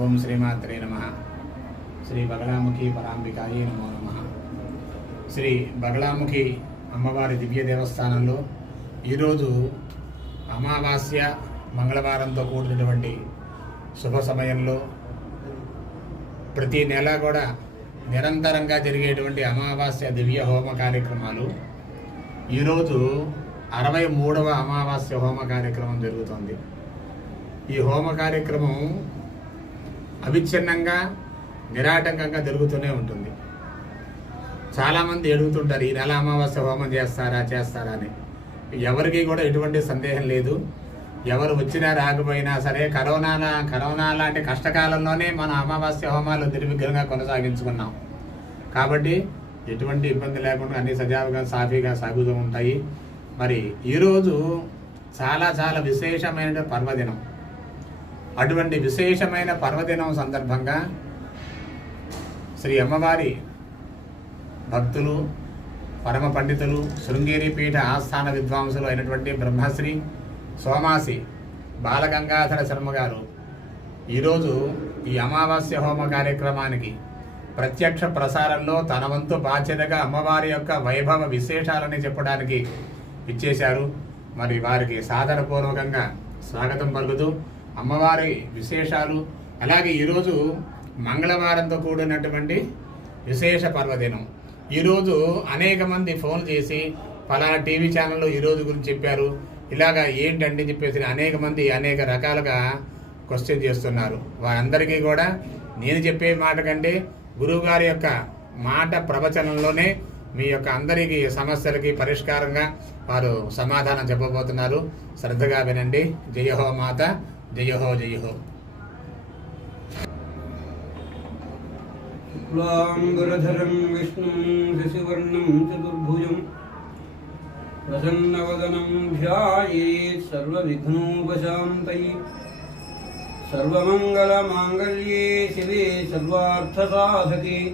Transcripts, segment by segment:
ఓం శ్రీమాత్రే నమ. శ్రీ బగళాముఖి పరాంబికాయి నమో నమ. శ్రీ బగలాముఖి అమ్మవారి దివ్య దేవస్థానంలో ఈరోజు అమావాస్య మంగళవారంతో కూడినటువంటి శుభ సమయంలో ప్రతి నెల కూడా నిరంతరంగా జరిగేటువంటి అమావాస్య దివ్య హోమ కార్యక్రమాలు. ఈరోజు అరవై మూడవ అమావాస్య హోమ కార్యక్రమం జరుగుతుంది. ఈ హోమ కార్యక్రమం అవిచ్ఛిన్నంగా నిరాటంకంగా జరుగుతూనే ఉంటుంది. చాలామంది ఎడుగుతుంటారు ఈ నెల అమావాస్య హోమం చేస్తారా చేస్తారా అని. ఎవరికి కూడా ఎటువంటి సందేహం లేదు. ఎవరు వచ్చినా రాకపోయినా సరే కరోనా కరోనా లాంటి కష్టకాలంలోనే మనం అమావాస్య హోమాలు నిర్విఘ్నంగా కొనసాగించుకున్నాం. కాబట్టి ఎటువంటి ఇబ్బంది లేకుండా అన్ని సజావుగా సాఫీగా సాగుతూ ఉంటాయి. మరి ఈరోజు చాలా చాలా విశేషమైన పర్వదినం. అటువంటి విశేషమైన పర్వదినం సందర్భంగా శ్రీ అమ్మవారి భక్తులు పరమ పండితులు శృంగేరి పీఠ ఆస్థాన విద్వాంసులు అయినటువంటి బ్రహ్మశ్రీ సోమాసి బాలగంగాధర శర్మ గారు ఈరోజు ఈ అమావాస్య హోమ కార్యక్రమానికి ప్రత్యక్ష ప్రసారంలో తన వంతు బాధ్యతగా అమ్మవారి యొక్క వైభవ విశేషాలని చెప్పడానికి ఇచ్చేశారు. మరి వారికి సాదరపూర్వకంగా స్వాగతం పలుకుతూ అమ్మవారి విశేషాలు అలాగే ఈరోజు మంగళవారంతో కూడినటువంటి విశేష పర్వదినం. ఈరోజు అనేక మంది ఫోన్ చేసి ఫలానా టీవీ ఛానల్లో ఈరోజు గురించి చెప్పారు. ఇలాగా ఏంటంటే చెప్పేసి అనేక మంది అనేక రకాలుగా క్వశ్చన్ చేస్తున్నారు. వారందరికీ కూడా నేను చెప్పే మాట కంటే గురువుగారి యొక్క మాట ప్రవచనంలోనే మీ యొక్క అందరికీ సమస్యలకి పరిష్కారంగా వారు సమాధానం చెప్పబోతున్నారు. శ్రద్ధగా వినండి. జయహో మాత. जय हो जय हो। विष्णुं, शशिवर्णं, चतुर्भुजं प्रसन्नवदनं ध्यायेत् सर्वविघ्नोपशान्तये, सर्वमङ्गलमाङ्गल्ये शिवे सर्वार्थसाधके,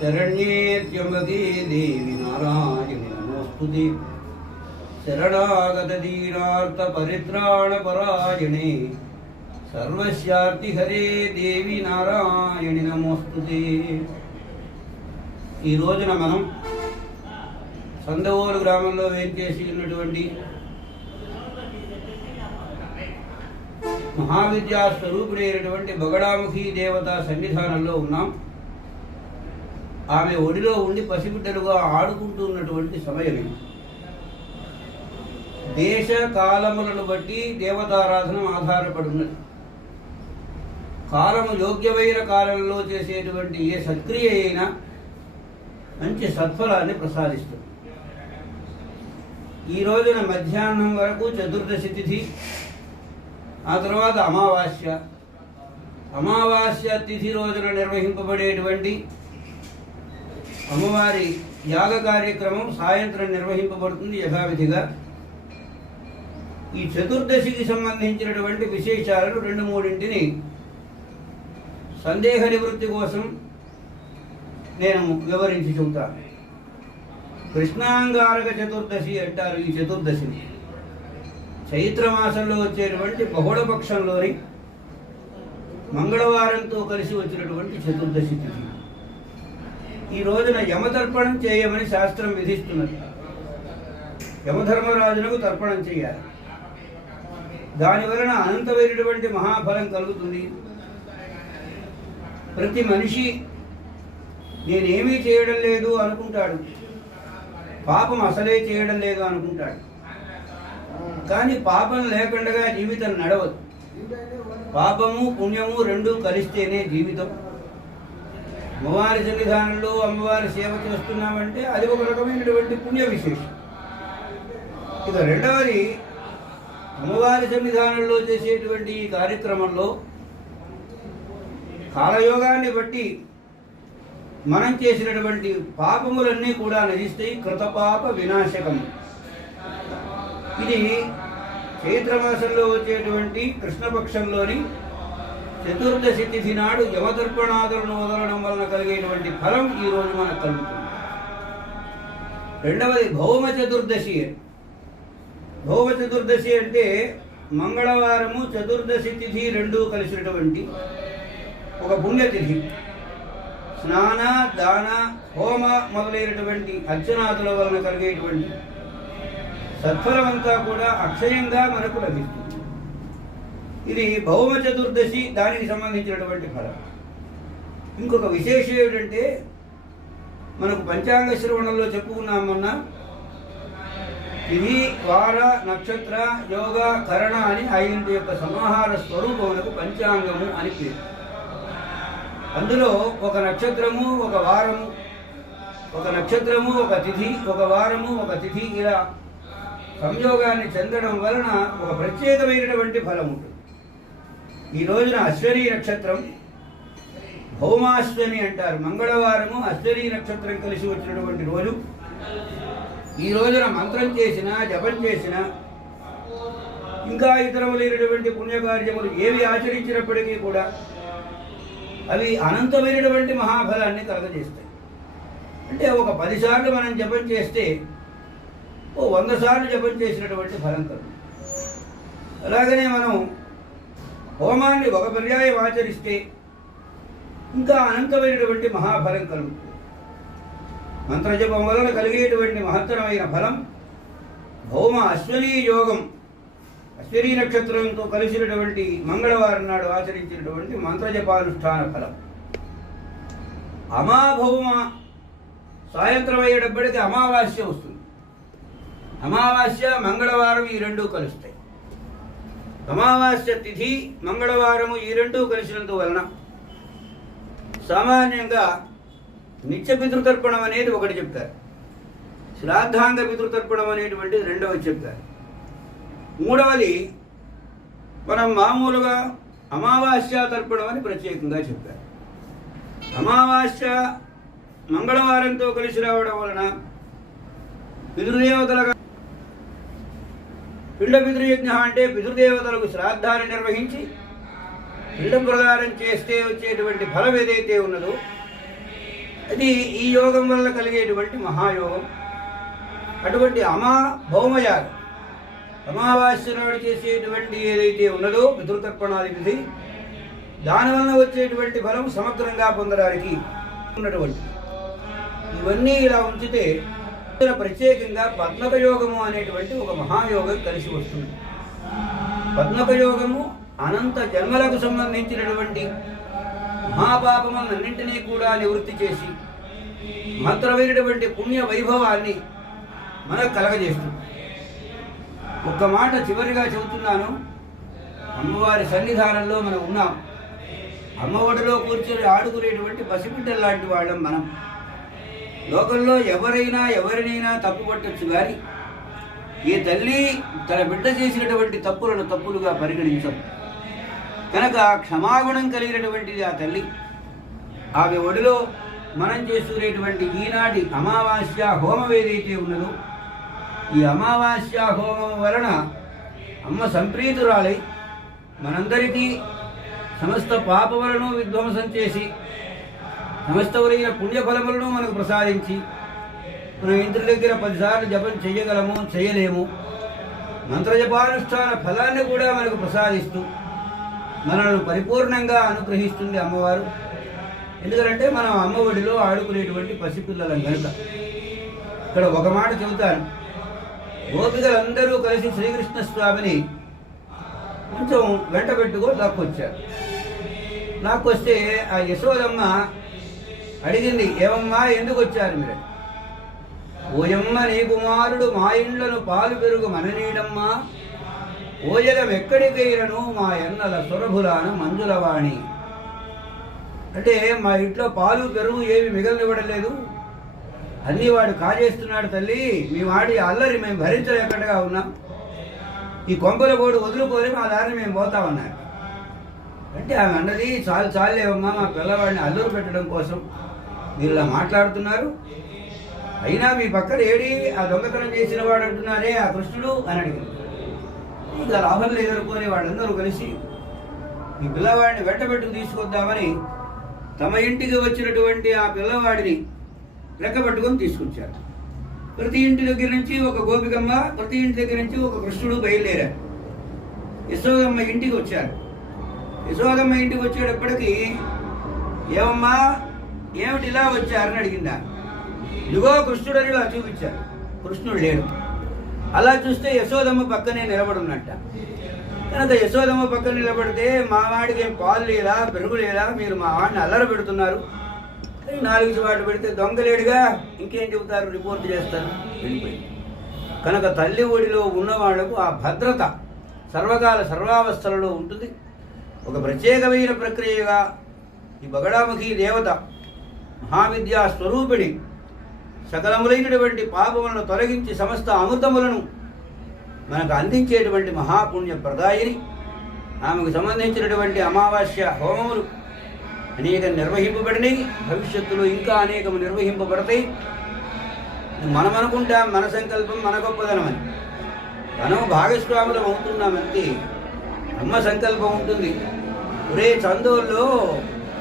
शरण्ये त्र्यम्बके देवि नारायणे, नमोऽस्तु శరణాగత దీనార్థ పరిత్రాణ పరాయణే సర్వస్యార్తి హరే దేవి నారాయణి నమోస్తుతే. ఈ రోజున మనం సందవోలు గ్రామంలో వేంచేసి ఉన్నటువంటి మహావిద్యా స్వరూపుడైనటువంటి బగడాముఖి దేవత సన్నిధానంలో ఉన్నాం. ఆమె ఒడిలో ఉండి పసిబిడ్డలుగా ఆడుకుంటున్నటువంటి సమయమే. దేశ కాలములను బట్టి దేవతారాధన ఆధారపడి ఉన్నది కాలము యోగ్యమైన కాలంలో చేసేటువంటి ఏ సత్క్రియ అయినా మంచి సత్ఫలాన్ని ప్రసాదిస్తుంది. ఈ రోజున మధ్యాహ్నం వరకు చతుర్దశి తిథి ఆ తర్వాత అమావాస్య. అమావాస్య తిథి రోజున నిర్వహింపబడేటువంటి అమ్మవారి యాగ కార్యక్రమం సాయంత్రం నిర్వహింపబడుతుంది యథావిధిగా. ఈ చతుర్దశికి సంబంధించినటువంటి విశేషాలను రెండు మూడింటిని సందేహ నివృత్తి కోసం నేను వివరించి చూపుతాను కృష్ణాంగారక చతుర్దశి అంటారు ఈ చతుర్దశిని. చైత్ర మాసంలో వచ్చేటువంటి బహుళపక్షంలోని మంగళవారంతో కలిసి వచ్చినటువంటి చతుర్దశి తిథి. ఈ రోజున యమతర్పణం చేయమని శాస్త్రం విధిస్తున్నది. యమధర్మరాజునకు తర్పణం చేయాలి. దాని వలన అనంతమైనటువంటి మహాఫలం కలుగుతుంది. ప్రతి మనిషి నేనేమీ చేయడం లేదు అనుకుంటాడు. పాపం అసలే చేయడం లేదు అనుకుంటాడు. కానీ పాపం లేకుండా జీవితం నడవదు. పాపము పుణ్యము రెండూ కలిస్తేనే జీవితం. అమ్మవారి సన్నిధానంలో అమ్మవారి సేవ చేస్తున్నామంటే అది ఒక రకమైనటువంటి పుణ్య విశేషం ఇక రెండవది అమ్మవారి సన్నిధానంలో చేసేటువంటి ఈ కార్యక్రమంలో కాలయోగాన్ని బట్టి మనం చేసినటువంటి పాపములన్నీ కూడా నశిస్తాయి కృతపాప వినాశకం. ఇది చైత్రమాసంలో వచ్చేటువంటి కృష్ణపక్షంలోని చతుర్దశి తిథి నాడు యమదర్పణాదులను వదలడం వలన కలిగేటువంటి ఫలం ఈరోజు మనకు కలుగుతుంది. రెండవది భౌమ చతుర్దశి. భౌమ చతుర్దశి అంటే మంగళవారము చతుర్దశి తిథి రెండూ కలిసినటువంటి ఒక పుణ్యతిథి. స్నాన దాన హోమ మొదలైనటువంటి అర్చనాదుల వలన కలిగేటువంటి సత్ఫలమంతా కూడా అక్షయంగా మనకు లభిస్తుంది. ఇది భౌమ చతుర్దశి దానికి సంబంధించినటువంటి ఫలం. ఇంకొక విశేషం ఏమిటంటే మనకు పంచాంగ శ్రవణంలో చెప్పుకున్నామన్నా ఇది వార నక్షత్ర యోగ కరణ అని ఐదు యొక్క సమాహార స్వరూపములకు పంచాంగము అని పేరు. అందులో ఒక నక్షత్రము ఒక వారము ఒక నక్షత్రము ఒక తిథి ఒక వారము ఒక తిథి ఇలా సంయోగాన్ని చెందడం వలన ఒక ప్రత్యేకమైనటువంటి ఫలం ఉంటుంది. ఈ రోజున అశ్వరీ నక్షత్రం భౌమాశ్వని అంటారు. మంగళవారము అశ్వరీ నక్షత్రం కలిసి వచ్చినటువంటి రోజు. ఈ రోజున మంత్రం చేసిన జపం చేసిన ఇంకా ఇతరములైనటువంటి పుణ్యకార్యములు ఏవి ఆచరించినప్పటికీ కూడా అవి అనంతమైనటువంటి మహాఫలాన్ని కలగజేస్తాయి. అంటే ఒక పదిసార్లు మనం జపం చేస్తే ఓ వంద సార్లు జపం చేసినటువంటి ఫలం కలుగుతుంది. అలాగనే మనం హోమాన్ని ఒక పర్యాయం ఆచరిస్తే ఇంకా అనంతమైనటువంటి మహాఫలం కలుగుతుంది. మంత్రజపం వలన కలిగేటువంటి మహత్తరమైన ఫలం భౌమ అశ్వనీ యోగం. అశ్వనీ నక్షత్రంతో కలిసినటువంటి మంగళవారం నాడు ఆచరించినటువంటి మంత్రజపానుష్ఠాన ఫలం. అమాభౌమ సాయంత్రం అయ్యేటప్పటికి అమావాస్య వస్తుంది. అమావాస్య మంగళవారం ఈ రెండూ కలుస్తాయి. అమావాస్య తిథి మంగళవారము ఈ రెండూ కలిసినందువలన సామాన్యంగా నిత్య పితృతర్పణం అనేది ఒకటి చెప్తారు. శ్రాద్ధాంగ పితృతర్పణం అనేటువంటిది రెండవది చెప్తారు. మూడవది మనం మామూలుగా అమావాస్య తర్పణం అని ప్రత్యేకంగా చెప్పారు అమావాస్య మంగళవారంతో కలిసి రావడం వలన పితృదేవతలుగా పిండ పితృయజ్ఞ అంటే పితృదేవతలకు శ్రాద్ధాన్ని నిర్వహించి పిండ ప్రదానం చేస్తే వచ్చేటువంటి ఫలం ఏదైతే ఉన్నదో అది ఈ యోగం వల్ల కలిగేటువంటి మహాయోగం. అటువంటి అమా భౌమయాగం. అమావాస్య నాడు చేసేటువంటి ఏదైతే ఉన్నదో పితృతర్పణాది విధి దానివల్ల వచ్చేటువంటి ఫలం సమగ్రంగా పొందడానికి ఉన్నటువంటి. ఇవన్నీ ఇలా ఉంచితే ప్రత్యేకంగా పద్మక యోగము అనేటువంటి ఒక మహాయోగం కలిసి వస్తుంది. పద్మక యోగము అనంత జన్మలకు సంబంధించినటువంటి మహాపాపములన్నింటినీ కూడా నివృత్తి చేసి మంత్రమైనటువంటి పుణ్య వైభవాన్ని మనకు కలగజేస్తుంది. ఒక్క మాట చివరిగా చెబుతున్నాను. అమ్మవారి సన్నిధానంలో మనం ఉన్నాం. అమ్మఒడిలో కూర్చొని ఆడుకునేటువంటి పసిబిడ్డల లాంటి వాళ్ళం మనం. లోకంలో ఎవరైనా ఎవరినైనా తప్పు పట్టచ్చు కానీ ఈ తల్లి తన బిడ్డ చేసినటువంటి తప్పులను తప్పులుగా పరిగణించం. కనుక క్షమాగుణం కలిగినటువంటిది ఆ తల్లి. ఆమె ఒడిలో మనం చేసుకునేటువంటి ఈనాటి అమావాస్య హోమం ఏదైతే ఉన్నదో ఈ అమావాస్య హోమం వలన అమ్మ సంప్రీతురాలై మనందరికీ సమస్త పాపములను విధ్వంసం చేసి సమస్తములైన పుణ్యఫలములను మనకు ప్రసాదించి మనం ఇంటి దగ్గర పదిసార్లు జపం చేయగలము చేయలేము. మంత్రజపానుష్ఠాన ఫలాన్ని కూడా మనకు ప్రసాదిస్తూ మనల్ని పరిపూర్ణంగా అనుగ్రహిస్తుంది అమ్మవారు. ఎందుకంటే మనం అమ్మఒడిలో ఆడుకునేటువంటి పసిపిల్లలం కనుక. ఇక్కడ ఒక మాట చెబుతాను. గోపికలందరూ కలిసి శ్రీకృష్ణ స్వామిని కొంచెం వెంట పెట్టుకో లాక్కొచ్చారు. లాక్కొస్తే ఆ యశోదమ్మ అడిగింది ఏమమ్మా ఎందుకు వచ్చారు మీరు? ఓయమ్మ నీ కుమారుడు మా ఇండ్లను పాలు పెరుగు మననీడమ్మా. ఓజలం ఎక్కడికైనను మా ఎన్నల సురభులాన మంజులవాణి. అంటే మా ఇంట్లో పాలు పెరుగు ఏమి మిగలనివ్వడలేదు. అన్నీ వాడు కాజేస్తున్నాడు తల్లి. మీ వాడి అల్లరి మేము భరించలేకుండా ఉన్నాం. ఈ కొంపల పోడు వదులుకొని మా దారిని మేము పోతా ఉన్నారు అంటే ఆమె అన్నది చాలు చాలేవమ్మా మా పిల్లవాడిని అల్లరి పెట్టడం కోసం. మీరు ఇలా మాట్లాడుతున్నారు. అయినా మీ పక్కన ఏడి ఆ దొంగతనం చేసిన వాడు అంటున్నారే ఆ కృష్ణుడు? అని అడిగింది. ఇక లాభం లేదనుకొని వాళ్ళందరూ కలిసి ఈ పిల్లవాడిని వెంటబెట్టుకు తీసుకొద్దామని తమ ఇంటికి వచ్చినటువంటి ఆ పిల్లవాడిని రెక్కబట్టుకొని తీసుకొచ్చారు. ప్రతి ఇంటి దగ్గర నుంచి ఒక గోపికమ్మ ప్రతి ఇంటి దగ్గర నుంచి ఒక కృష్ణుడు బయలుదేరారు. యశోదమ్మ ఇంటికి వచ్చారు. యశోదమ్మ ఇంటికి వచ్చేటప్పటికి ఏమమ్మా ఏమిటి ఇలా వచ్చారని అడిగిందా? ఇదిగో కృష్ణుడని ఇలా చూపించారు. కృష్ణుడు లేడు. అలా చూస్తే యశోదమ్మ పక్కనే నిలబడున్నట్ట. కనుక యశోదమ్మ పక్కన నిలబడితే మా వాడికి ఏం పాలు లేదా పెరుగు లేదా మీరు మా వాడిని అల్లర పెడుతున్నారు. నాలుగు చోట పెడితే దొంగలేడుగా ఇంకేం చెబుతారు? రిపోర్ట్ చేస్తారు. వెళ్ళిపోయింది. కనుక తల్లి ఒడిలో ఉన్న వాళ్ళకు ఆ భద్రత సర్వకాల సర్వావస్థలలో ఉంటుంది. ఒక ప్రత్యేకమైన ప్రక్రియగా ఈ బగడాముఖి దేవత మహావిద్యా స్వరూపిణి సకలములైనటువంటి పాపములను తొలగించి సమస్త అమృతములను మనకు అందించేటువంటి మహాపుణ్య ప్రదాయిని. ఆమెకు సంబంధించినటువంటి అమావాస్య హోమములు అనేక నిర్వహింపబడినాయి భవిష్యత్తులో ఇంకా అనేకము నిర్వహింపబడతాయి. మనం అనుకుంటాం మన సంకల్పం మన గొప్పదనమని మనం భాగస్వాములం అవుతున్నామంటే అమ్మ సంకల్పం ఉంటుంది. ఒరే చందోల్లో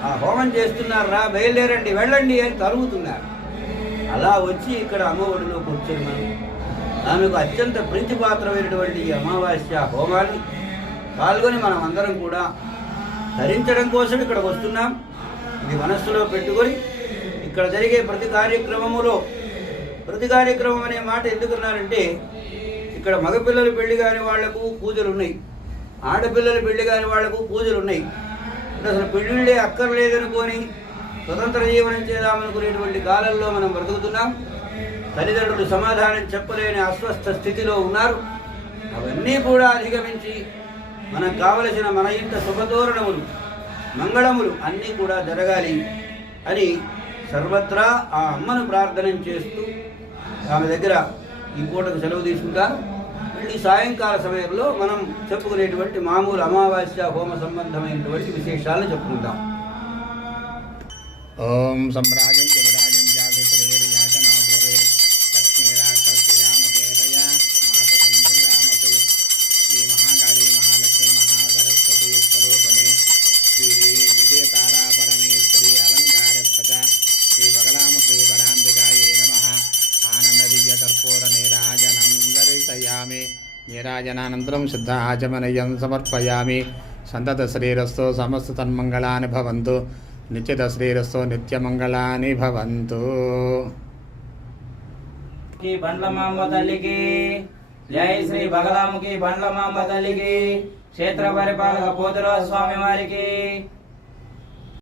ఆ హోమం చేస్తున్నారా బయలుదేరండి వెళ్ళండి అని తరుగుతున్నారు అలా వచ్చి ఇక్కడ అమ్మ ఒడిలో ఆమెకు అత్యంత ప్రీతిపాత్రమైనటువంటి ఈ అమావాస్య హోమాన్ని పాల్గొని మనం అందరం కూడా ధరించడం కోసం ఇక్కడికి వస్తున్నాం. ఇది మనస్సులో పెట్టుకొని ఇక్కడ జరిగే ప్రతి కార్యక్రమములో ప్రతి కార్యక్రమం అనే మాట ఎందుకున్నారంటే ఇక్కడ మగపిల్లలు పెళ్ళి కాని వాళ్ళకు పూజలు ఉన్నాయి ఆడపిల్లలు పెళ్ళి కాని వాళ్ళకు పూజలు ఉన్నాయి అసలు పెళ్ళిళ్ళే అక్కర్లేదనుకొని స్వతంత్ర జీవనం చేద్దామనుకునేటువంటి కాలంలో మనం బ్రతుకుతున్నాం. తల్లిదండ్రులు సమాధానం చెప్పలేని అస్వస్థ స్థితిలో ఉన్నారు. అవన్నీ కూడా అధిగమించి మనకు కావలసిన మన ఇంట శుభతోరణములు మంగళములు అన్నీ కూడా జరగాలి అని సర్వత్రా ఆ అమ్మను ప్రార్థన చేస్తూ ఆమె దగ్గర ఈ పూటకు సెలవు తీసుకుంటాను మళ్ళీ సాయంకాల సమయంలో మనం చెప్పుకునేటువంటి మామూలు అమావాస్య హోమ సంబంధమైనటువంటి విశేషాలను చెప్పుకుంటాం. ఓం సమ్రాజం శివరాజం జాభిశ్రీర్యాచనాగ్రహే లక్ష్మీరాక్షస్యామకేతయా మాతకం ప్రియామతే శ్రీ మహాకాళీ మహాలక్ష్మి మహాసరస్వతి స్వరూపిణి శ్రీ విజయతారా పరమేశ్వరి అలంకారస్థత శ్రీ బగలాముఖి పరాంబికాయే నమ. ఆనందదివ్య కర్పూర నీరాజనానంతరం సిద్ధ ఆచమనయం సమర్పయామి. సంతత శరీరస్థో సమస్త తన్మంగళాని భవంతు. నిత్యత శ్రీరస్తో నిత్యమంగళాని భవంతు. శ్రీ బండ్లమాంబ తల్లికి జై శ్రీ బగలాముఖి బండ్లమాంబ తల్లికి క్షేత్ర పరిపాలక పోతురాజు స్వామి వారికి.